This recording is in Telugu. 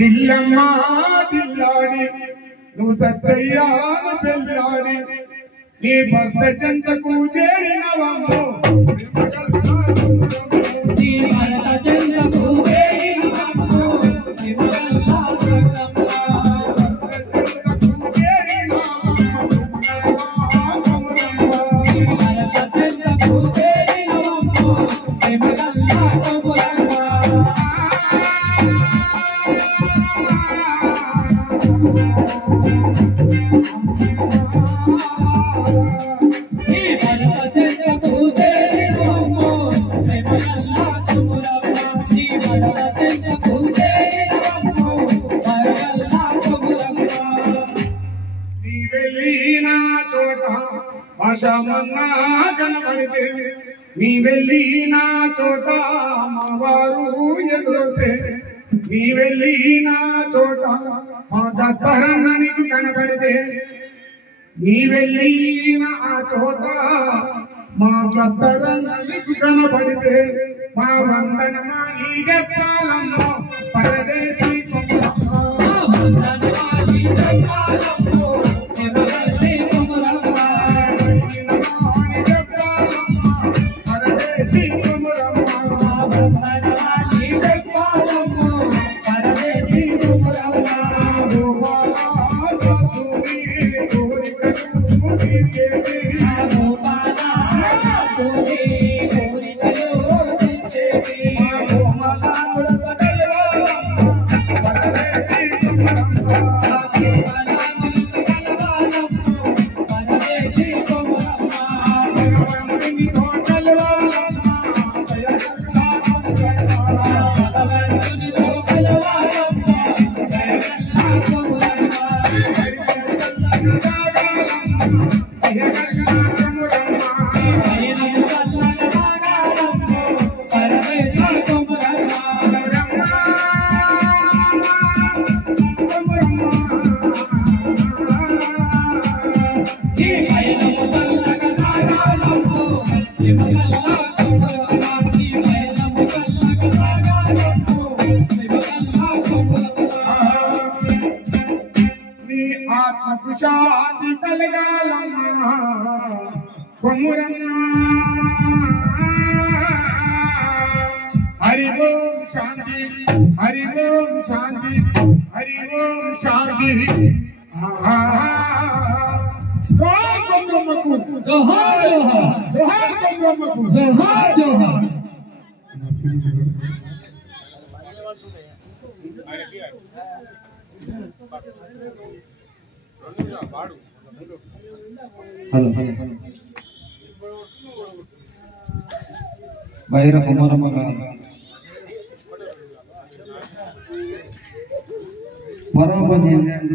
दिल्लम्मा दिल्लाड़ी నువ్వు సత్తయ్యాన పెళ్ళాడి నీ భర్త చెంతకు చేరినవమ్మో నీ భర్త చెంతకు చేరినవమ్మో కనబడితే నీ వెళ్ళి నా చోట మావారు ఎదురొస్తే నీ వెళ్ళి నా చోట మా దత్తరన్న నీకు కనబడితే నీ వెళ్ళి నా చోట మా దత్తరన్న నీకు కనబడితే మా వందనమా నీ చెప్పాలమ్మో పరదేశీ పలగాలమ్మ కొమురమ్మ హరి ఓం శాంతి హరి ఓం శాంతి హరి ఓం శాంతి జోహార్ కొమురమ్మకు జోహార్ జోహార్ జోహార్ కొమురమ్మకు జోహార్ జోహార్ హలో హలో హలో బైర కుమారమ్మ పరమ